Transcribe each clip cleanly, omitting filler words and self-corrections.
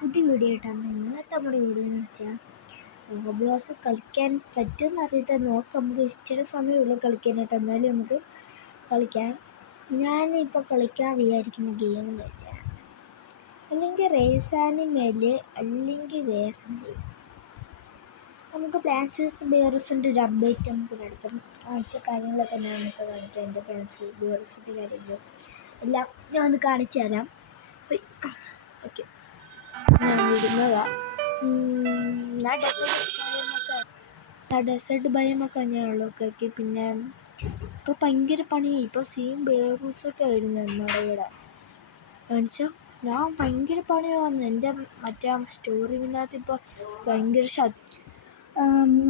പുതിയ വീഡിയോ ആയിട്ടാണ്. ഇന്നത്തെ നമ്മുടെ വീഡിയോ എന്ന് വെച്ചാൽ റോബ്ലോക്സ് കളിക്കാൻ പറ്റുമെന്ന് അറിയാത്ത നോക്കാം. നമുക്ക് ഇച്ചിരി സമയമുള്ളൂ കളിക്കാനായിട്ട്, എന്നാലും നമുക്ക് കളിക്കാം. ഞാനിപ്പോൾ കളിക്കാൻ വിചാരിക്കുന്ന ഗെയിം എന്ന് വെച്ചാൽ അല്ലെങ്കിൽ റേസ് ആനിമേല്, അല്ലെങ്കിൽ വേറെ നമുക്ക് പ്ലാന്റ്സ് ബിയർസിൻ്റെ ഒരു അപ്ഡേറ്റ് നമുക്ക് നടത്തും. കാണിച്ച കാര്യങ്ങളൊക്കെ ഞാൻ നമുക്ക് കാണിക്കാം. എൻ്റെ പ്ലാന്റ്സ് ബിയർസിൻ്റെ കാര്യങ്ങളും എല്ലാം ഞാൻ ഒന്ന് കാണിച്ചു തരാം. ഓക്കെ, ഞാൻ ഇടുന്നതാണ്. ഡെസേർട്ട് ഭയമൊക്കെ തന്നെയാണല്ലോ. ഓക്കെ, പിന്നെ ഇപ്പോൾ ഭയങ്കര പണിയായി. ഇപ്പോൾ സെയിം ബേറൂസൊക്കെ വരുന്നത് നമ്മുടെ ഇവിടെ കാണിച്ചോ. ഞാൻ ഭയങ്കര പണിയാണ് എൻ്റെ മറ്റേ സ്റ്റോറിനകത്ത്. ഇപ്പോൾ ഭയങ്കര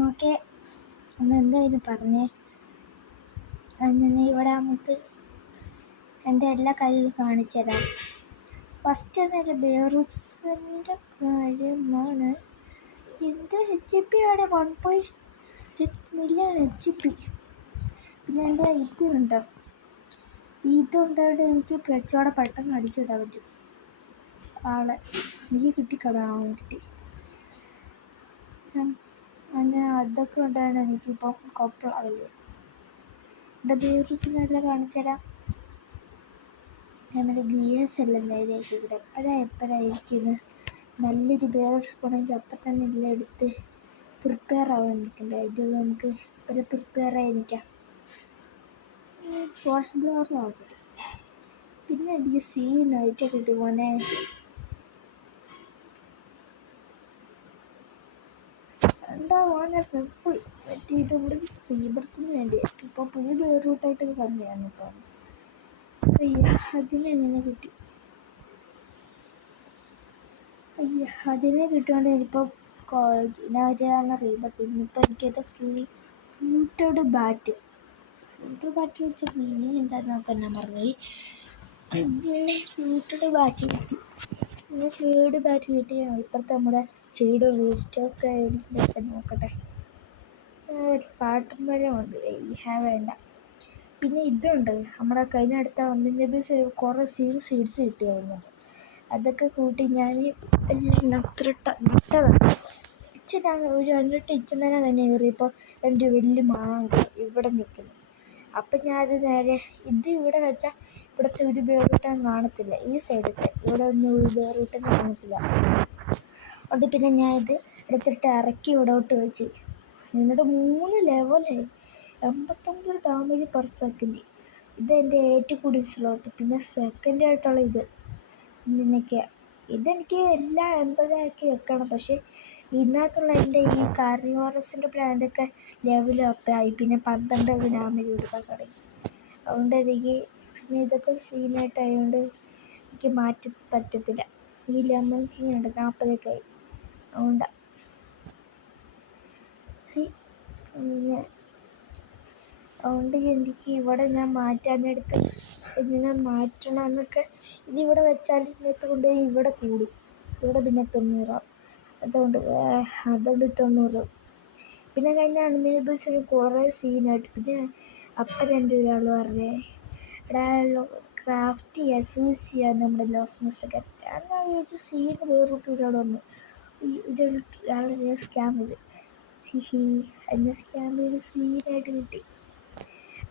ഓക്കെ, ഒന്ന് എന്തായാലും പറഞ്ഞേ. അങ്ങനെ ഇവിടെ നമുക്ക് എൻ്റെ എല്ലാ കാര്യങ്ങളും കാണിച്ചു തരാം. ഫസ്റ്റ് തന്നെ ഒരു ബേറൂസിൻ്റെ കാര്യമാണ്. ഇത് HP ആണ്, 1.6 മില്യൺ HP. പിന്നെ എൻ്റെ ഇതുണ്ടായിട്ട് എനിക്ക് പെച്ചോടെ പെട്ടെന്ന് അടിച്ചിടാൻ പറ്റും ആളെ. എനിക്ക് കിട്ടി. അങ്ങനെ അതൊക്കെ കൊണ്ടാണ് എനിക്കിപ്പം കൊപ്പളാവില്ലേ. എൻ്റെ ബേറൂസിനെല്ലാം കാണിച്ചു തരാം. നമ്മുടെ ഗിയേഴ്സ് എല്ലാം നേരെയാക്കി ഇവിടെ എപ്പോഴായിരിക്കുന്നത്. നല്ലൊരു ബേറൂസ് പോണെങ്കിൽ അപ്പം തന്നെ എല്ലാം എടുത്ത് പ്രിപ്പയർ ആവാൻ നിൽക്കണ്ടേ. ഇത് നമുക്ക് പ്രിപ്പയർ ആയിരിക്കാം. ഫോഴ്സ് ബ്ലോറും ആകും. പിന്നെ എനിക്ക് സീനായിട്ട് കിട്ടും മോനെ. എന്താ മോനെ ഫുൾ പറ്റിയിട്ട് ഇവിടെ സ്ത്രീബർത്തിന് വേണ്ടിയായിട്ട് ഇപ്പോൾ പുതിയ ബേറൂട്ടായിട്ട് തന്നെയാണ്. ഇപ്പം അതിനെങ്ങനെ കിട്ടി? അതിനെ കിട്ടുകൊണ്ട് ഇനിയിപ്പോൾ ഇതിനകത്താണ് റീബർത്തിന്. ഇപ്പോൾ എനിക്കത് ഫ്ലൂട്ടഡ് ബാറ്റ് വെച്ച മീനിങ് എന്താണെന്ന് നോക്കാൻ ഞാൻ പറഞ്ഞു. ഫ്ലൂട്ടഡ് ബാറ്റ് കിട്ടി. ഫ്ലൂഡ് ബാറ്റ് കിട്ടി. ഇപ്പോഴത്തെ നമ്മുടെ സൈഡ് ലിസ്റ്റൊക്കെ എടുത്ത് നോക്കട്ടെ. പാട്ടും വരമുണ്ട്, വേണ്ട. പിന്നെ ഇതുണ്ട്, നമ്മുടെ കഴിഞ്ഞടുത്ത ഒന്നിൻ്റെ കുറേ സീഡ്സ് കിട്ടിയായിരുന്നു. അതൊക്കെ കൂട്ടി ഞാൻ എല്ലാം നട്ടതാണ്. ഇച്ചിരി ഒരു ഇച്ചിരി തന്നെ കയറിയപ്പോൾ എൻ്റെ വലിയ മാങ്ങ ഇവിടെ നിൽക്കുന്നു. അപ്പം ഞാനത് നേരെ ഇത് ഇവിടെ വെച്ചാൽ ഇവിടുത്തെ ഒരു ബേറൂട്ടൻ കാണത്തില്ല. ഈ സൈഡിൽ ഇവിടെ ഒന്നും ഒരു ബേറൂട്ടൻ കാണത്തില്ല. അതുകൊണ്ട് പിന്നെ ഞാൻ ഇത് എടുത്തിട്ട് ഇറക്കി ഇവിടോട്ട് വെച്ച്. എന്നിട്ട് 3 ലെവലായി, 89 ഡാമേജ് പെർ സെക്കൻഡ്. ഇതെൻ്റെ ഏറ്റവും കൂടുതൽ സ്ലോട്ട്. പിന്നെ സെക്കൻഡ് ആയിട്ടുള്ള ഇതിനൊക്കെയാണ്. ഇതെനിക്ക് എല്ലാം 80 ആക്കി വെക്കണം. പക്ഷേ ഇതിനകത്തുള്ള എൻ്റെ ഈ കാർണിവോറസിൻ്റെ പ്ലാന്റൊക്കെ ലെവൽ അപ്പായി. പിന്നെ 12 ഡാമേജ് കൊടുക്കാൻ തുടങ്ങി. അതുകൊണ്ട് എനിക്ക് പിന്നെ ഇതൊക്കെ സീനായിട്ടായതുകൊണ്ട് എനിക്ക് മാറ്റി പറ്റത്തില്ല. ഈ ലെമൺ കിങ് ഉണ്ട് 40 ആയി. അതുകൊണ്ട് എനിക്ക് ഇവിടെ ഞാൻ മാറ്റാനെടുത്ത് ഇങ്ങനെ മാറ്റണം എന്നൊക്കെ. ഇതിവിടെ വെച്ചാൽ ഇതിനകത്ത് കൊണ്ടുപോയി ഇവിടെ കൂടും. ഇവിടെ പിന്നെ 90. അതുകൊണ്ട് 90. പിന്നെ കഴിഞ്ഞ അണിമേബിൾസിന് കുറേ സീനായിട്ട്. പിന്നെ അപ്പം എൻ്റെ ഒരാൾ പറഞ്ഞേ, എടാ ക്രാഫ്റ്റ് ചെയ്യാൻ ഫ്യൂസ് ചെയ്യാൻ നമ്മുടെ ലോസ് മിസ്റ്റൊക്കെ എന്നാ ചോദിച്ചു. സീൻ വേറിട്ട് ഒരാൾ വന്നു. ഒരാളെ സ്കാം ചെയ്ത് എന്നെ സ്കാം ചെയ്ത് സീനായിട്ട് കിട്ടി.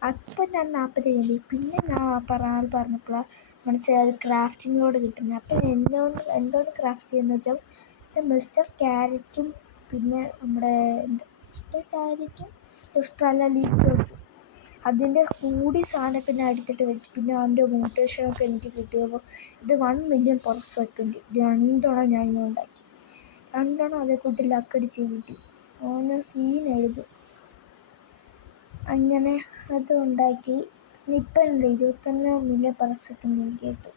അപ്പം ഞാൻ 40 കഴിഞ്ഞു. പിന്നെ ഞാൻ ആൾ പറഞ്ഞപ്പോഴാണ് മനസ്സിലായത് ക്രാഫ്റ്റിങ്ങിലൂടെ കിട്ടുന്നത്. അപ്പം എന്തോന്ന് ക്രാഫ്റ്റ് ചെയ്യുന്നത് വെച്ചാൽ മിസ്റ്റർ ക്യാരറ്റും പിന്നെ നമ്മുടെ മിസ്റ്റർ ക്യാരറ്റും ലീറ്റേഴ്സും അതിൻ്റെ കൂടി സാധനം പിന്നെ എടുത്തിട്ട് വെച്ച്. പിന്നെ അതിൻ്റെ മ്യൂട്ടേഷനൊക്കെ എനിക്ക് കിട്ടിയപ്പോൾ ഇത് 1 മില്യൺ പെർ സെക്കൻഡ് 2 ഞാൻ ഇങ്ങനെ ഉണ്ടാക്കി. 2 അതേ കൂട്ടി ലക്കടിച്ച് കിട്ടി. അങ്ങനെ സീൻ എഴുതും. അങ്ങനെ അത് ഉണ്ടാക്കി. ഇപ്പം ഉണ്ട് 21 മില്യൺ പെർ സെക്കൻഡ് എനിക്ക് കിട്ടും.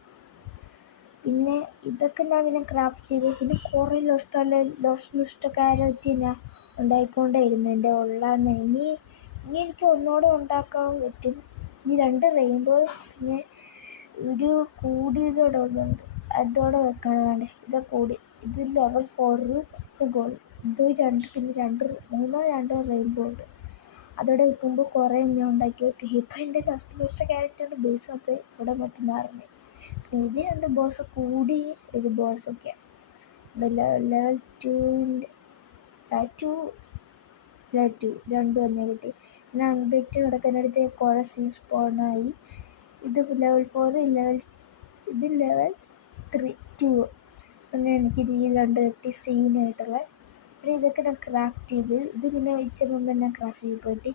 പിന്നെ ഇതൊക്കെ ഞാൻ പിന്നെ ക്രാഫ്റ്റ് ചെയ്തു. പിന്നെ കുറേ ലോസ് മിസ്റ്റക്കാരൊക്കെ ഞാൻ ഉണ്ടാക്കിക്കൊണ്ടേയിരുന്നു. എൻ്റെ ഉള്ളതെന്ന് ഇനി എനിക്ക് ഒന്നുകൂടെ ഉണ്ടാക്കാൻ പറ്റും. ഇനി 2 റെയിൻബോ പിന്നെ ഒരു കൂടിയതോടെ ഒന്നുണ്ട്. അതോടെ വെക്കണതാണ്. ഇത് കൂടി ഇത് ലെവൽ 4 ഗോൾഡ്. ഇത് 2 പിന്നെ 2 റെയിൻബോ ഉണ്ട്. അതോടെ വെക്കുമ്പോൾ കുറേ ഞാൻ ഉണ്ടാക്കി വെക്കും. ഇപ്പം എൻ്റെ കസ്റ്റമൈസ്ഡ് ക്യാരക്ടറിൻ്റെ ബേസൊക്കെ ഇവിടെ മൊത്തം മാറുന്നത്. പിന്നെ ഇത് 2 ബോസ് കൂടി ഒരു ബോസൊക്കെയാണ്. ലെവൽ 2 രണ്ടും തന്നെ കിട്ടി. പിന്നെ അൺബെറ്റ് കിടക്കാനടുത്ത് കുറേ സ്പോണായി. ഇത് ലെവൽ 4, ഇത് ലെവൽ 2. പിന്നെ എനിക്ക് ഈ രണ്ട് കിട്ടി സീനായിട്ടുള്ള. പിന്നെ ഇതൊക്കെ ഞാൻ ക്രാഫ്റ്റ് ചെയ്ത്, ഇത് പിന്നെ ഇച്ചിരി മുമ്പ് ഞാൻ ക്രാഫ്റ്റ് ചെയ്ത് പോയിട്ട്.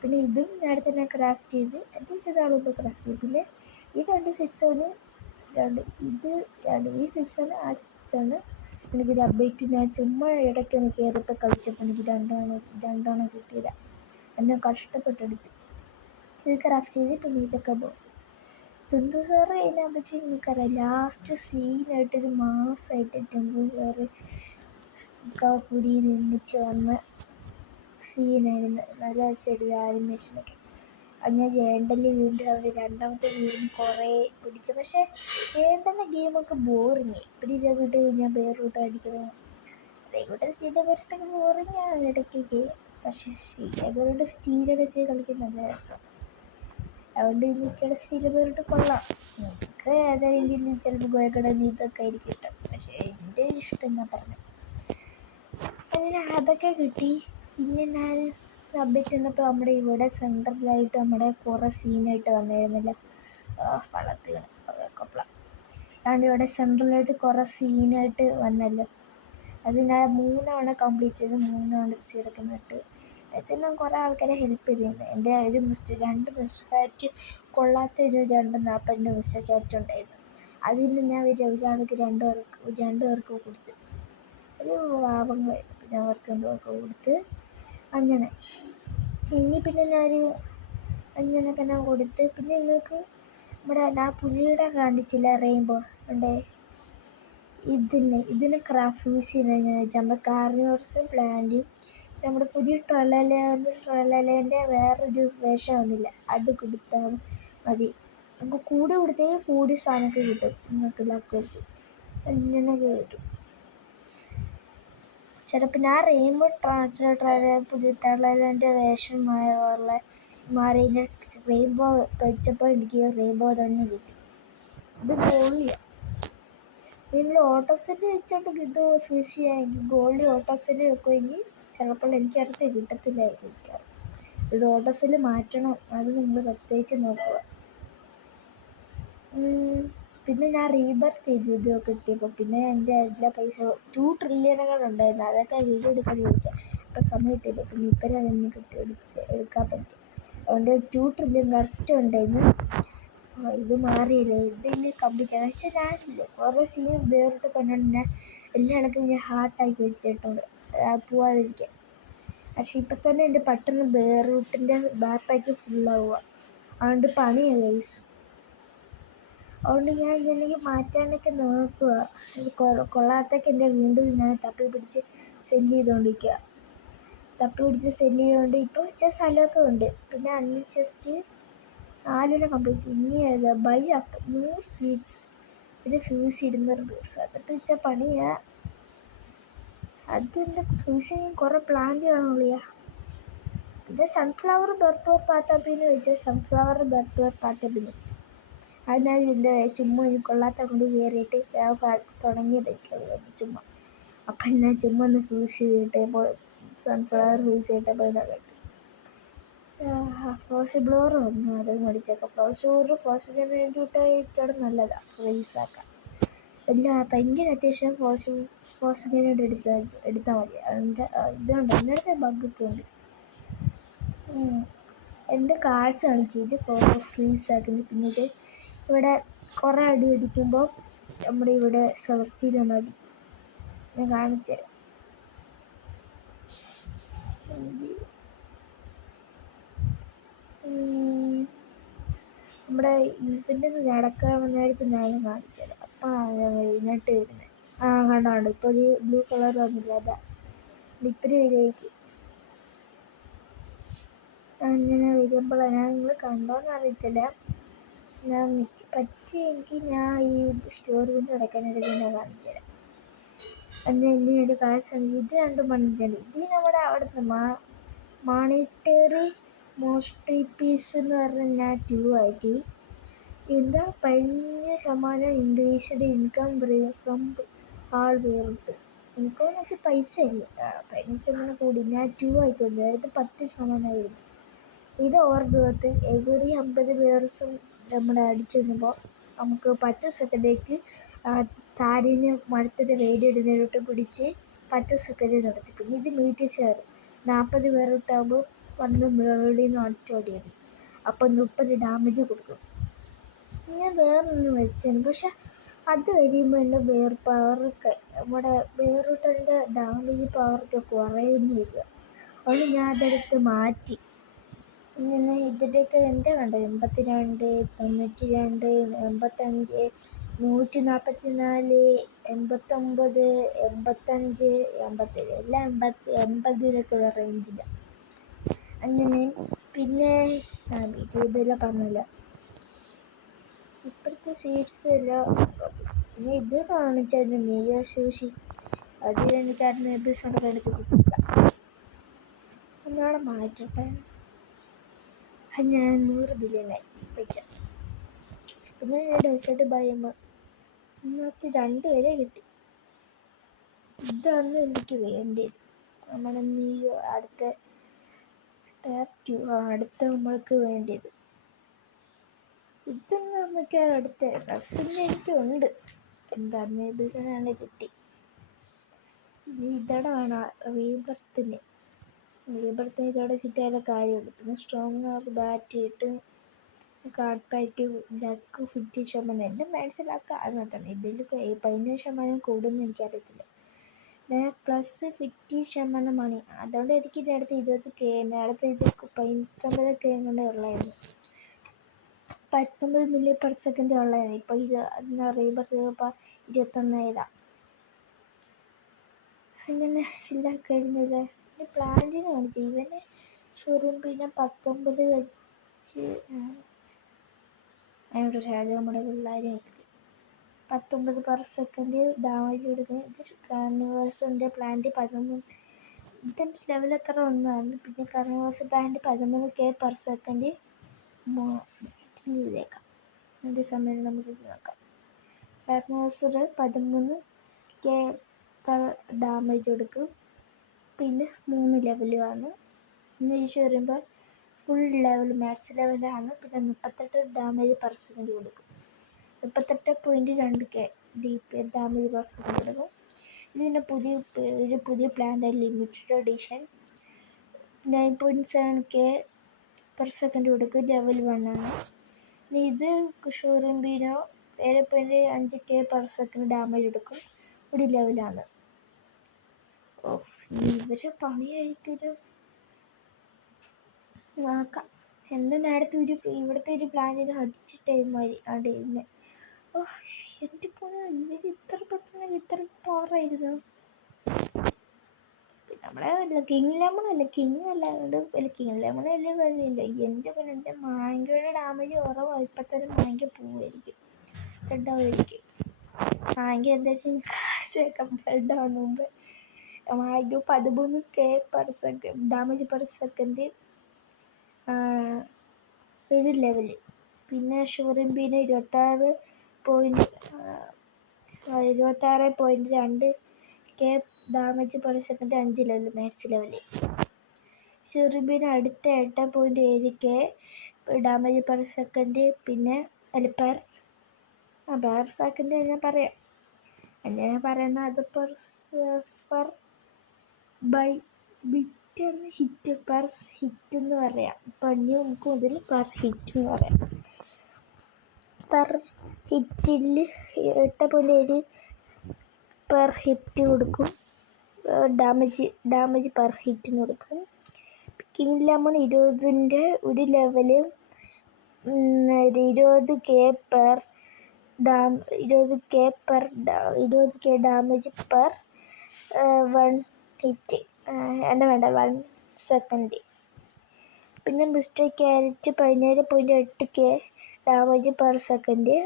പിന്നെ ഇതും നേരത്തെ ഞാൻ ക്രാഫ്റ്റ് ചെയ്ത് ചെയ്താളുമ്പോൾ ക്രാഫ്റ്റ് ചെയ്ത്. പിന്നെ ഈ രണ്ട് സിക്സാണ് ഈ സിക്സാണ് ആ സിക്സാണ് എനിക്കൊരു അപ്ഡേറ്റ്. ഞാൻ ചുമ്മാ ഇടയ്ക്ക് ഒന്ന് കയറിയപ്പോൾ കളിച്ചപ്പോൾ എനിക്ക് രണ്ടെണ്ണം കിട്ടിയതാണ്. എന്നെ കഷ്ടപ്പെട്ടെടുത്ത് ഇത് ക്രാഫ്റ്റ് ചെയ്ത്. പിന്നെ ഇതൊക്കെ ബോസ് ടെമ്പു സാറ് അതിനെപ്പറ്റി നിങ്ങൾക്കറിയാം. ലാസ്റ്റ് സീനായിട്ടൊരു മാസമായിട്ട് ടെമ്പു സാറ് കൂടി നിർമ്മിച്ച് വന്ന സീനായിരുന്നു. നല്ല രസമായിട്ട് ആനിമേഷനൊക്കെ. അത് ഞാൻ ജയണ്ടല് വീണ്ടും അവർ രണ്ടാമത്തെ ഗെയിം കുറേ പിടിച്ചു. പക്ഷേ ജയണ്ടൻ്റെ ഗെയിമൊക്കെ ബോറിങ്. പിന്നെ ഇതേ വീട്ടിൽ ഞാൻ വേറൂട്ട് അടിക്കണം. അതേക്കൂട്ട് സീതപേരിട്ടൊക്കെ ബോറിങ്ങാണ് ഇടയ്ക്കൊക്കെ. പക്ഷേ സീതപേരുടെ സ്റ്റീലൊക്കെ ചെയ്ത് കളിക്കാൻ നല്ല രസമാണ്. അതുകൊണ്ട് ഇനി ചില സീതപേരിട്ട് കൊള്ളാം. നമുക്ക് ഏതെങ്കിലും ചിലപ്പോൾ ഗോയക്കടന്ന് ഇതൊക്കെ ആയിരിക്കും ഇഷ്ടം. പക്ഷേ എൻ്റെ ഇഷ്ടം ഞാൻ പറഞ്ഞു. അങ്ങനെ അതൊക്കെ കിട്ടി. പിന്നെ ഞാൻ അപ്ഡേറ്റ് വന്നപ്പോൾ നമ്മുടെ ഇവിടെ സെൻട്രലായിട്ട് നമ്മുടെ കുറേ സീനായിട്ട് വന്നിരുന്നില്ല. വള്ളത്തിൽ കൊപ്പള അതുകൊണ്ട് ഇവിടെ സെൻട്രലായിട്ട് കുറേ സീനായിട്ട് വന്നല്ലോ. അത് ഞാൻ 3 തവണ കംപ്ലീറ്റ് ചെയ്ത് 3 തവണ എടുക്കുന്നിട്ട്. അതിൽ ഞാൻ കുറേ ആൾക്കാരെ ഹെൽപ്പ് ചെയ്തിട്ടുണ്ട്. എൻ്റെ ഒരു രണ്ട് മിസ്റ്റർ ക്യാറ്റ് കൊള്ളാത്ത ഒരു 240 മിസ്റ്റർ ക്യാറ്റ് ഉണ്ടായിരുന്നു. അതിൽ നിന്ന് ഞാൻ ഒരാൾക്ക് 2 പേർക്ക് കൊടുത്ത്. ഒരു പാവങ്ങളായിരുന്നു. പിന്നെ അവർക്ക് 2 പേർക്ക് കൊടുത്ത്. അങ്ങനെ ഇനി പിന്നെ ഞാൻ അങ്ങനെയൊക്കെ ഞാൻ കൊടുത്ത്. പിന്നെ നിങ്ങൾക്ക് നമ്മുടെ ആ പുലിയുടെ കാണിച്ചില്ല റെയിൻബോ ഉണ്ടേ. ഇതിന് ക്രാഫ്റ്റ് യൂസ് ചെയ്യുന്നതെന്ന് വെച്ചാൽ നമ്മുടെ കാർണിവോർസും പ്ലാന്റും നമ്മുടെ പുതിയ ട്രൊലലേൻ്റെ വേറൊരു വേഷം വന്നില്ല, അത് കൊടുത്താൽ മതി. നമുക്ക് കൂടി കൊടുത്താൽ കൂടി സാധനമൊക്കെ കിട്ടും. നിങ്ങൾക്ക് ലക്ക് വെച്ച് അങ്ങനെയൊക്കെ കിട്ടും. ചിലപ്പോൾ ഞാൻ റെയിൻബോ പുതിയ ട്രൊലലേൻ്റെ വേഷമായുള്ള മാറിൻ്റെ റെയിൻബോ വെച്ചപ്പോൾ എനിക്ക് റെയിൻബോ തന്നെ കിട്ടി. ഇത് ഗോൾഡിയാണ്. നിങ്ങൾ ഓട്ടോസെല്ല് വെച്ചോണ്ട് ഇത് ഫിനിഷ് ചെയ്യാമെങ്കിൽ ഗോൾഡ് ഓട്ടോസെല്ല് വെക്കുമെങ്കിൽ ചിലപ്പോൾ എനിക്കടുത്ത് കിട്ടത്തില്ലായിരിക്കും. ഇത് ഓട്ടോസെല്ല് മാറ്റണം. അത് നിങ്ങൾ പ്രത്യേകിച്ച് നോക്കുക. പിന്നെ ഞാൻ റീബർത്ത് ചെയ്തു ഇതൊക്കെ കിട്ടിയപ്പോൾ. പിന്നെ എൻ്റെ എല്ലാ പൈസ 2 ട്രില്യണുകളുണ്ടായിരുന്നു. അതൊക്കെ വീഡിയോ എടുക്കാൻ ചോദിച്ചാൽ ഇപ്പോൾ സമയം കിട്ടിയപ്പോൾ പിന്നെ ഇപ്പം അതൊന്നും എടുക്കാൻ പറ്റും. അതുകൊണ്ട് 2 ട്രില്യൺ കറക്റ്റ് ഉണ്ടായിരുന്നു. ഇത് മാറിയില്ലേ, ഇതിന് കംപ്ലീറ്റ് ആണെന്ന് വെച്ചാൽ ഞാനില്ലേ കുറേ സീൻ വേറിട്ട് കൊണ്ടുകൊണ്ട് ഞാൻ എല്ലായിടത്തും ഞാൻ ഹാർട്ടാക്കി വെച്ചിട്ടുണ്ട് പോവാതിരിക്കാൻ. പക്ഷെ ഇപ്പം തന്നെ എൻ്റെ പെട്ടെന്ന് ബേറൂട്ടിൻ്റെ ബാക്ക് ഫുള്ളാവുക. അതുകൊണ്ട് പണിയാണ് ഗൈസ്. അതുകൊണ്ട് ഞാൻ ഇതെനിക്ക് മാറ്റാനൊക്കെ നോക്കുക. ഇത് കൊള്ളാത്തൊക്കെ എൻ്റെ വീണ്ടും ഞാൻ തപ്പി പിടിച്ച് സെല്ല് ചെയ്തുകൊണ്ടിരിക്കുക. ഇപ്പോൾ വെച്ച സ്ഥലമൊക്കെ ഉണ്ട്. പിന്നെ അൺചെസ്റ്റ് 4 കംപ്ലീറ്റ്. ഇനി ബൈ അപ്പ് 100 സീഡ്സ്. പിന്നെ ഫ്യൂസ് 200 ദിവസം. അതൊക്കെ വെച്ചാൽ പണിയാണ്. അതിൻ്റെ ഫ്യൂസ് ചെയ്യാൻ കുറേ പ്ലാന്റ് കാണുള്ളിയാ. പിന്നെ സൺഫ്ലവർ ബർത്ത് പാത്തപ്പിന്ന് വെച്ചാൽ സൺഫ്ലവർ ബർത്ത് പാത്തപ്പിന് അതിനാൽ ഇതിൻ്റെ ചുമ്മാ കൊള്ളാത്ത കൊണ്ട് കയറിയിട്ട് തുടങ്ങിയതൊക്കെ ചുമ്മാ. അപ്പം ഞാൻ ചുമ്മാ ഒന്ന് ഫ്യൂസ് ചെയ്തിട്ട് സൺഫ്ലവർ ഫ്യൂസ് ചെയ്തിട്ടപ്പോൾ ഇതൊക്കെ ഫ്ലോസ് ബ്ലോർ വന്നു. അത് മേടിച്ചേക്കാം. ഫ്ലോസിന് വേണ്ടിയിട്ട് ഇച്ചിരി നല്ലതാണ് റീസാക്കാൻ. എല്ലാം ഭയങ്കര അത്യാവശ്യം ഫ്ലോസിന് വേണ്ടി എടുത്താൽ മതി. അതിൻ്റെ ഇതുണ്ട്. അങ്ങനത്തെ ബഗ്ഗൊക്കെ ഉണ്ട്. എൻ്റെ കാർഡ്സ് കാണിച്ച് ഇത് ഫ്രീസാക്കുന്നത്. പിന്നെ ഇത് ഇവിടെ കുറേ അടി അടിക്കുമ്പോൾ നമ്മുടെ ഇവിടെ സെലസ്റ്റീലൊന്നും അടി ഞാൻ കാണിച്ചു തരാം. നമ്മുടെ ഇതിൻ്റെ നടക്കാൻ നേരത്ത് ഞാൻ കാണിച്ചു തരാം. അപ്പം എഴുന്നേറ്റ് വരുന്നത് കണ്ടാണ്ട് ഇപ്പോൾ ഒരു ബ്ലൂ കളർ വന്നില്ല. അതാ ലിപ്പിന് വരികയ്ക്ക് അങ്ങനെ വരുമ്പോഴാണ് നിങ്ങൾ കണ്ടോയെന്ന് അറിയത്തില്ല. ഞാൻ പറ്റിയെങ്കിൽ ഞാൻ ഈ സ്റ്റോർ വിൻഡോ അടയ്ക്കാനായിട്ട് ഞാൻ കാണിച്ചു തരാം. അന്ന് എന്നെ ഒരു കാഴ്ച ഇത് 2 മണിക്കാണ്. ഇത് നമ്മുടെ അവിടുത്തെ മോണിറ്ററി മോസ്റ്ററി പീസ് എന്ന് പറഞ്ഞാൽ ഞാൻ 2 ആക്കി. എന്താ 15% ഇൻക്രീസ്ഡ് ഇൻകം ഫ്രം ആൾ വേറിട്ട്. എനിക്ക് നോക്കി പൈസ ഇല്ല. 15% കൂടി. ഞാൻ 2 ആയിക്കൊണ്ട്, അതായത് 10%. ഇത് ഓർമ്മത്ത് എവിടെ 50 പേഴ്സും നമ്മുടെ അടിച്ചു നിന്നുമ്പോൾ നമുക്ക് 10 സെക്കൻഡേക്ക് താരിന് മരത്തിൻ്റെ റേഡിയോ ഇടുന്നതിലോട്ട് പിടിച്ച് 10 സെക്കൻഡ് നടത്തിക്കും. ഇത് മീറ്റ് ഷെയർ 40 പേരോട്ടാകുമ്പോൾ വന്ന് മേളിൽ നിന്ന് ഒറ്റ അപ്പോൾ 30 ഡാമേജ് കൊടുക്കും. ഞാൻ വേറൊന്നും വെച്ചാണ്, പക്ഷെ അത് കഴിയുമ്പോൾ എൻ്റെ പവറൊക്കെ നമ്മുടെ വേറൊട്ടൻ്റെ ഡാമേജ് പവറൊക്കെ കുറയുന്നു വരിക. അതുകൊണ്ട് ഞാൻ അതെടുത്ത് മാറ്റി. ഇങ്ങനെ ഇതിൻ്റെയൊക്കെ എൻ്റെ കണ്ടോ 82, 92, 85, 144, 89, 85, 87 എല്ലാം 80 റേഞ്ചിലാണ്. അങ്ങനെ പിന്നെ ഇതെല്ലാം പറഞ്ഞില്ല. ഇപ്പോഴത്തെ സീറ്റ്സ് എല്ലാം പിന്നെ ഇത് കാണിച്ചായിരുന്നു മീയ സൂഷി. അത് എനിക്കായിരുന്നു എപ്പിസോഡ് എടുത്ത് കിട്ടില്ല. ഒന്നാളെ മാറ്റട്ടെ. ഞാൻ 100 ബില്യനായി വെച്ച. പിന്നെ ഡെസേർട്ട് ബൈയുമ്പോൾ ഇന്നത്തെ 2 വരെ കിട്ടി. ഇതാണ് എനിക്ക് വേണ്ടത്. നമ്മുടെ മീയോ അടുത്ത നമ്മൾക്ക് വേണ്ടിയത്. ഇതൊന്നും നമുക്ക് അടുത്ത ഡ്രസ്സിന് എനിക്കുണ്ട്. എന്തായിരുന്നു എബിസോഡാണ് കിട്ടി. ഇതടാണ് റീബർത്തിന് ഇതോടെ കിട്ടിയാലേ കാര്യമുള്ളൂ. പിന്നെ സ്ട്രോങ് ബാറ്റ് ഇട്ട് കാർഡ് പാക്ക് ലക്ക് 50%. എൻ്റെ മനസ്സിലാക്കുക അതിനകത്താണ്. ഇതിൽ 15% കൂടുമെന്ന് എനിക്കറിയത്തില്ല. പ്ലസ് 50% മണി. അതുകൊണ്ട് എനിക്ക് നേരത്തെ 20K, നേരത്തെ ഇത് 19K കൊണ്ട് ഉള്ളായിരുന്നു. 19 മില്യൺ പെർ സെക്കൻഡ് ഉള്ളതായിരുന്നു. ഇപ്പോൾ ഇത് അതിന് റീബർത്ത് 21,000. അങ്ങനെ എല്ലാം കഴിഞ്ഞത് പ്ലാന്റിന് കാണിച്ചു. ഇവന് ഷുറിമ്പിനെ 19 വെച്ച് അതിനോട് ശാഖ നമ്മുടെ പിള്ളേരെ 19 പെർ സെക്കൻഡ് ഡാമേജ് കൊടുക്കുന്നത്. ഇത് കർണിവേഴ്സിൻ്റെ പ്ലാന്റ് 13. ഇതിൻ്റെ ലെവൽ എത്ര ഒന്നാണ്. പിന്നെ കർണിവേഴ്സ് പ്ലാന്റ് 13K പെർ സെക്കൻഡ് ചെയ്തേക്കാം. അതിൻ്റെ സമയം നമുക്ക് നോക്കാം. കർണിവേഴ്സർ 13K ഡാമേജ് കൊടുക്കും. പിന്നെ 3 ലെവലുമാണ്. ഇംഗ്ലീഷ് വരുമ്പോൾ ഫുൾ ലെവൽ മാക്സ് ലെവലാണ്. പിന്നെ 38 ഡാമേജ് പെർ സെക്കൻഡ് കൊടുക്കും. 38.2K ഡാമേജ് പെർ സെക്കൻഡ് കൊടുക്കും. ഇതിൻ്റെ പുതിയ plant limited edition 9.7K per second കൊടുക്കും. ലെവൽ 1 ആണ്. ഇത് ഷോറിംബിനോ 7.5K പെർ സെക്കൻഡ് ഡാമേജ് എടുക്കും. ഒരു ലെവലാണ്. ഇവരെ പണിയായിരിക്കും നോക്കാം. എൻ്റെ നേരത്തെ ഇവിടുത്തെ ഒരു പ്ലാനിന് അടിച്ചിട്ടേമാതിരി അടയുന്നത്. എൻ്റെ പോലെ ഇവർ ഇത്ര പെട്ടെന്ന് ഇത്ര പവറായിരുന്നു. നമ്മളെ കിങ് ലെമൺ അല്ലാണ്ട് കിങ് ലെമൺ വലിയ കാര്യമില്ല. എൻ്റെ മാങ്കയുടെ ഡാമേജ് കുറവ്. ഇപ്പം തന്നെ മാങ്ക പോവുമായിരിക്കും, റെഡാവുമായിരിക്കും. മാങ്ക എന്തായാലും കാശേക്കാം റെഡാവുന്ന മുമ്പ്. മാങ്ക 13K per second damage per second ഒരു ലെവല്. പിന്നെ ഷോറിംബിന് 26.2K damage per second 5 level max level. ഷോറിംബിന് അടുത്ത 8.7K ഡാമേജ് പെർ സെക്കൻഡ്. പിന്നെ പെർ സെക്കൻഡ് ഞാൻ പറയാം. ഞാൻ പറയുന്ന അത് പെർ ബൈ ബിറ്റ് എന്ന് ഹിറ്റ് പെർ ഹിറ്റ് എന്ന് പറയാം. ഇപ്പം നമുക്ക് മുതൽ പെർ ഹിറ്റ് എന്ന് പറയാം. പെർ ഹിറ്റിൽ 8.7 പെർ ഹിറ്റ് കൊടുക്കും. ഡാമേജ് പെർ ഹിറ്റിന് കൊടുക്കും. കിങ് ലെമൺ 20ൻ്റെ ഒരു level 20K damage per 1 hit. വേണ്ട 1 സെക്കൻഡ്. പിന്നെ mister carrot 17.8K damage per second.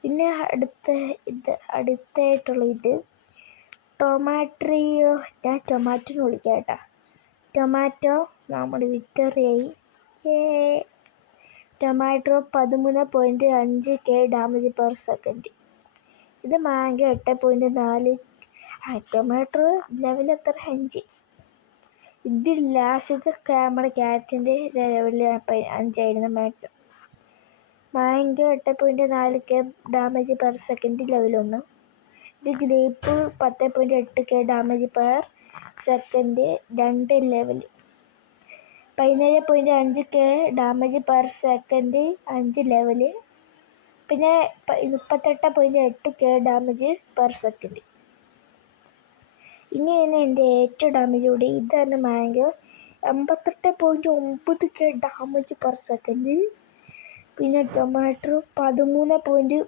പിന്നെ അടുത്തായിട്ടുള്ള ഇത് ടൊമാറ്റോ. ഞാൻ ടൊമാറ്റോന്ന് വിളിക്കാം കേട്ടോ. ടൊമാറ്റോ നമ്മുടെ വിക്ടറിയായി. Tomato 13.5K damage per second. ഇത് മാങ്കോ 8.4 ടൊമാറ്റോ ലെവൽ എത്ര 5. ഇത് ലാസ്റ്റത്തെ നമ്മുടെ ക്യാരറ്റിൻ്റെ ലെവൽ 5ആയിരുന്നു maximum. Mango 8.4K damage per second level 1. ഇത് grape 10.8K damage per second 2 level. 17.5K damage per second 5 level. പിന്നെ 38.8K ഡാമേജ് പെർ സെക്കൻഡ്. ഇനിയാണ് എൻ്റെ ഏറ്റവും ഡാമേജ് കൂടി. ഇതാണ് mango 88.9K damage per second. പിന്നെ ടൊമാറ്റോ 13.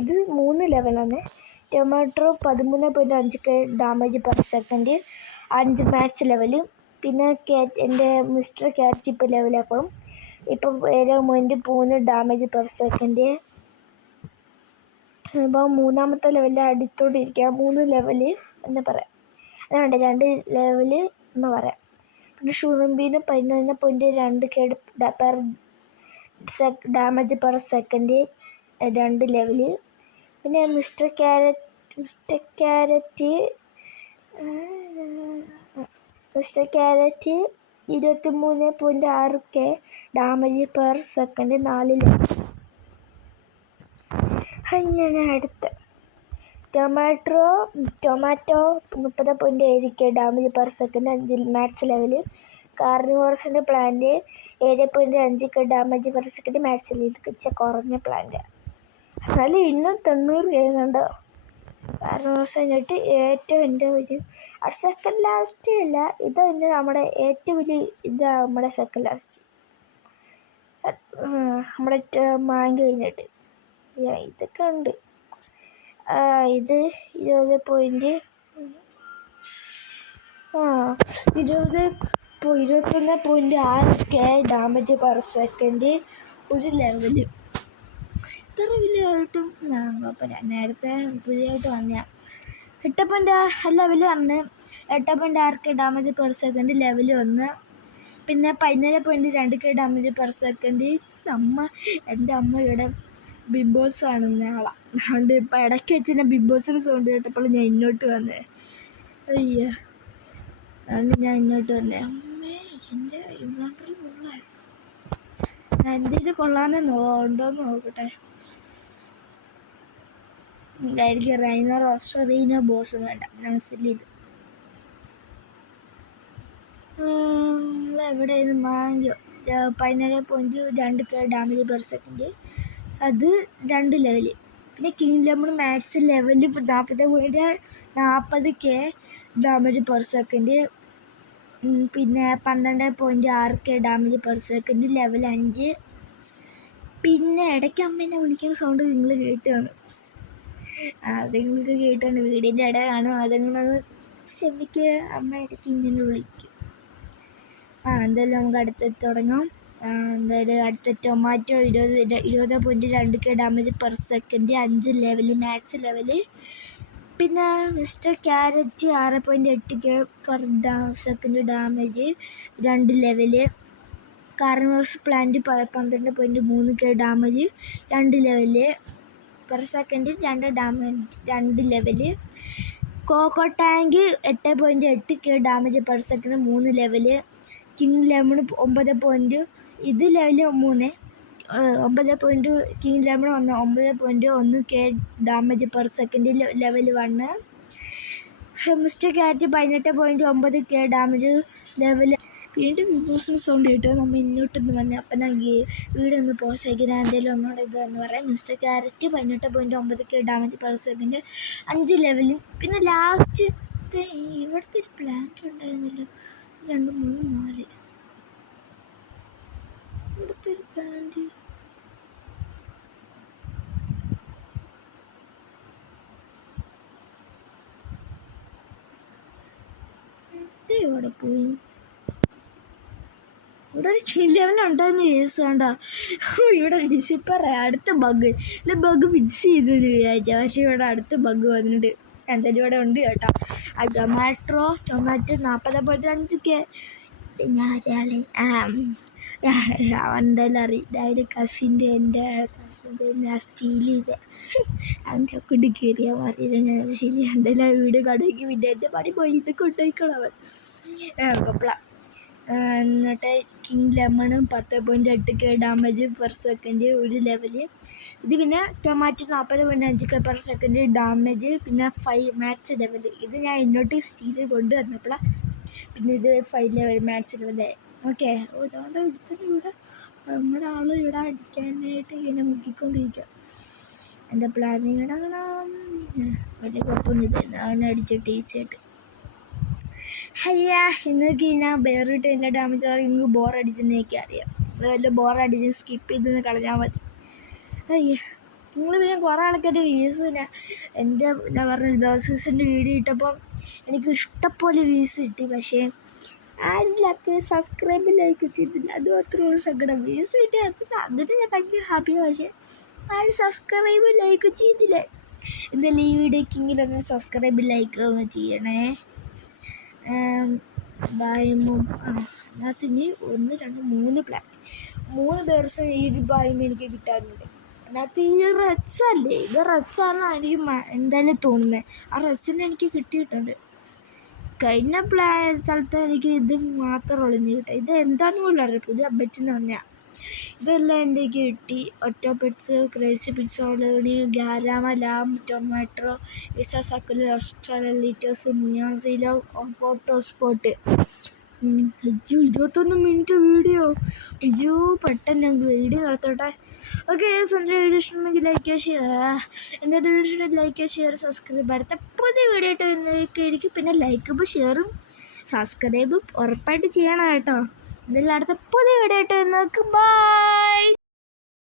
ഇത് 3 ലെവലാണ്. Tomato 13.5K damage per second 5 max level. പിന്നെ എൻ്റെ മിസ്റ്റർ ക്യാരറ്റ് ഇപ്പോൾ ലെവലാക്കണം. ഇപ്പം 7.3 ഡാമേജ് പെർ സെക്കൻഡ്. ഇപ്പോൾ 3ാമത്തെ ലെവലിൽ അടിത്തോണ്ടിരിക്കുക. 3 ലെവല് എന്ന് പറയാം. അതുകൊണ്ട് 2 ലെവല് എന്ന് പറയാം. പിന്നെ ഷുറുമ്പിന് 11.2K per damage per second 2 level. പിന്നെ mister carrot 23.6K damage per second 4 level. അങ്ങനെ അടുത്ത tomato 30.7K damage per second 5 max level. കാർണിവോറസിൻ്റെ plant 7.5K damage per second max level. ഇത് കുറഞ്ഞ പ്ലാന്റ്. എന്നാലും ഇന്നും 90 ചെയ്യുന്നുണ്ടോ. കാർണിവോറസ് കഴിഞ്ഞിട്ട് ഏറ്റവും എൻ്റെ ഒരു സെക്കൻഡ് ലാസ്റ്റ് അല്ല, ഇത് തന്നെ നമ്മുടെ ഏറ്റവും വലിയ ഇതാണ് നമ്മുടെ സെക്കൻഡ് ലാസ്റ്റ്. നമ്മുടെ മാങ്കോ കഴിഞ്ഞിട്ട് ഇതൊക്കെ ഉണ്ട്. ഇത് 21.6K damage per second 1 level. ഇത്ര വലിയതായിട്ടും കുഴപ്പമില്ല. നേരത്തെ പുതിയതായിട്ട് വന്ന 8 ലെവല് വന്ന് 8.6K damage per second level 1. പിന്നെ 17.2K ഡാമേജ് പെർ സെക്കൻഡ്. എൻ്റെ അമ്മയുടെ ബിഗ് ബോസ് കാണുന്ന ആളാണ്. അതുകൊണ്ട് ഇപ്പം ഇടയ്ക്ക് വെച്ച് ഞാൻ ബിഗ് ബോസിന് സൗണ്ട് കേട്ടപ്പോൾ ഞാൻ ഇങ്ങോട്ട് വന്നേ. അയ്യോ, അതുകൊണ്ട് ഞാൻ ഇങ്ങോട്ട് വന്നേ. അമ്മേ, എൻ്റെ ഇൻവെർട്ടറിൽ കൊള്ളാം. എൻ്റെ ഇത് കൊള്ളാമെന്ന് ഉണ്ടോയെന്ന് നോക്കട്ടെ. എനിക്ക് റൈനർ ഓസ്ട്രേലിയ ബോസ് വേണ്ട. നഴ്സറിയിൽ എവിടെയാണ് mango 17.2K damage per second. അത് 2 ലെവല്. പിന്നെ king lemon max level 40.40K damage per second. പിന്നെ 12.6K damage per second level 5. പിന്നെ ഇടയ്ക്ക് അമ്മേനെ വിളിക്കുന്ന സൗണ്ട് നിങ്ങൾ കേട്ടാണ്. അത് നിങ്ങൾക്ക് കേട്ടാണ്. വീടിൻ്റെ ഇട കാണും. അതെങ്ങനെയൊന്ന് ക്ഷമിക്കുക. അമ്മ ഇടയ്ക്ക് ഇങ്ങനെ വിളിക്കും. എന്തായാലും നമുക്ക് അടുത്ത് തുടങ്ങാം. എന്തായാലും അടുത്ത tomato 20.2K damage per second 5 level max level. പിന്നെ mister carrot 6.8K per second damage 2 level. Carnivorous plant 12.3K damage 2 level per second 2 damage 2 level. Coco tank 8.8K damage per second 3 level. King lemon 9. ഇത് level 3. 9. King lemon 9.1K damage per second level 1. Mister carrot 18.9K damage level. വീണ്ടും big sound കേട്ടോ. നമ്മൾ ഇങ്ങോട്ടൊന്ന് വന്നേ. അപ്പം ഞാൻ വീടൊന്ന് pose ആക്കി ഞാൻ എന്തെങ്കിലും ഒന്നുകൂടെ ഇതെന്ന് പറയാം. Mister carrot 18.9K damage per second 5 ലെവലും. പിന്നെ ലാസ്റ്റത്തെ ഇവിടുത്തെ ഒരു പ്ലാന്റ് ഉണ്ടായിരുന്നല്ലോ. 2, 3, 4 ഇവിടുത്തെ ഒരു പ്ലാന്റ് ഇവിടെ പോയി. ഇവിടെ ഒരു കിങ് ലെമൺ ഉണ്ടായിരുന്ന കേസ് വേണ്ട. ഇവിടെ ഡിസിപ്പർ അടുത്ത ബഗ് ഫിക്സ് ചെയ്തെന്ന് വിചാരിച്ച. പക്ഷേ ഇവിടെ അടുത്ത ബഗ് വന്നിട്ട് എന്തായാലും ഇവിടെ ഉണ്ട് കേട്ടോ. ടൊമാറ്റോ 40.5K ഞാൻ ഒരാളെ എന്തായാലും അറിയില്ല. അതിൻ്റെ എൻ്റെ കസിൻ്റെ ഞാൻ സ്റ്റീൽ ചെയ്ത് അവൻ്റെ കൊണ്ട് കയറിയാൽ അറിയില്ല. ഞാൻ ശരി എന്തായാലും ആ വീട് കടയ്ക്ക് പിന്നെ എൻ്റെ പണി പോയി ഇത് കൊണ്ടുപോയിക്കോളാം അവൻ കൊപ്പള. എന്നിട്ട് കിങ് ലെമണും 10.8K ഡാമേജ് പെർ സെക്കൻഡ് ഒരു ലെവല്. ഇത് പിന്നെ tomato 40.5K per second damage പിന്നെ 5 മാക്സ് ലെവൽ. ഇത് ഞാൻ ഇന്നോട്ട് സ്റ്റീൽ കൊണ്ടുവന്നപ്പോഴാണ് പിന്നെ ഇത് 5 ലെവൽ മാക്സ് ലെവലേ. ഓക്കെ ഒരാളുടെ എടുത്തിട്ട് ഇവിടെ നമ്മുടെ ആൾ ഇവിടെ അടിക്കാനായിട്ട് ഇങ്ങനെ മുക്കിക്കൊണ്ടിരിക്കുക. എൻ്റെ പ്ലാനിങ് ഇടണം വലിയ കുഴപ്പമൊന്നുമില്ല. അവനെ അടിച്ചിട്ട് ഈസിയായിട്ട്. അയ്യാ ഇന്നൊക്കെ ഞാൻ വേറൊരു എല്ലാ ഡാമേജ് നിങ്ങൾക്ക് ബോറടിച്ചെന്ന് എനിക്ക് അറിയാം. വല്ല ബോറടിച്ച് സ്കിപ്പ് ചെയ്തെന്ന് കളഞ്ഞാൽ മതി. അയ്യ നിങ്ങൾ പിന്നെ കുറേ ആൾക്കാർ വ്യൂസ് എൻ്റെ ഞാൻ പറഞ്ഞ ബോസസിൻ്റെ വീഡിയോ ഇട്ടപ്പോൾ എനിക്ക് ഇഷ്ടംപോലെ വ്യൂസ് കിട്ടി. പക്ഷേ ആരില്ലാത്ത സബ്സ്ക്രൈബ് ലൈക്ക് ചെയ്തില്ല. അത് മാത്രമുള്ള സങ്കടം. വ്യൂസ് കിട്ടി അതിന് ഞാൻ ഭയങ്കര ഹാപ്പിയാണ്. പക്ഷേ ആരും സബ്സ്ക്രൈബ് ലൈക്ക് ചെയ്തില്ല. എന്തായാലും ഈ വീഡിയോക്കെങ്കിലൊന്ന് സബ്സ്ക്രൈബ് ലൈക്ക് ഒന്ന് ചെയ്യണേ. ബായ്മും അതിനകത്ത് ഇനി 1 2 3 ദിവസം ഈ ഒരു ബായ്മ എനിക്ക് കിട്ടാറുണ്ട്. അതിനകത്ത് ഈ റച്ചല്ലേ, ഇത് റച്ചാണെന്നാണ് എനിക്ക് എന്തായാലും തോന്നുന്നത്. ആ റച്ചിന് എനിക്ക് കിട്ടിയിട്ടുണ്ട്. കഴിഞ്ഞ സ്ഥലത്ത് എനിക്ക് ഇത് മാത്രമുള്ളൂ ഇന്ന് കിട്ടുക. ഇത് എന്താണെന്ന് പോലും അറിയാം. ഇത് അബറ്റിന് തന്നെയാണ്. ഇതെല്ലാം എൻ്റെ കിട്ടി. ഒറ്റ പെറ്റ്സ്, ക്രേസി പിറ്റ്സോളി, ഗാരാമ, ലാം, ടൊമാറ്റോ, ഇസ സക്കുല, ഓസ്ട്രാലിറ്റേഴ്സ്, നിയാസിലോ, ഫോട്ടോ സ്പോട്ട്. അയ്യോ 21 മിനിറ്റ് വീഡിയോ. അയ്യോ പെട്ടെന്ന് ഞങ്ങൾക്ക് വീഡിയോ നടത്തോട്ടെ. ഓക്കെ എൻ്റെ വീഡിയോ ഇഷ്ടമെങ്കിൽ ലൈക്ക് ഷെയർ, എൻ്റെ വീഡിയോ ലൈക്ക് ഷെയർ സബ്സ്ക്രൈബ്. അടുത്ത പുതിയ വീഡിയോ ആയിട്ട് വരുന്നതൊക്കെ പിന്നെ ലൈക്കും ഷെയറും സബ്സ്ക്രൈബും ഉറപ്പായിട്ട് ചെയ്യണം കേട്ടോ. എന്തായാലും അടുത്ത പുതിയ വീഡിയോ ആയിട്ട് വരുന്നതൊക്കെ ബൈ.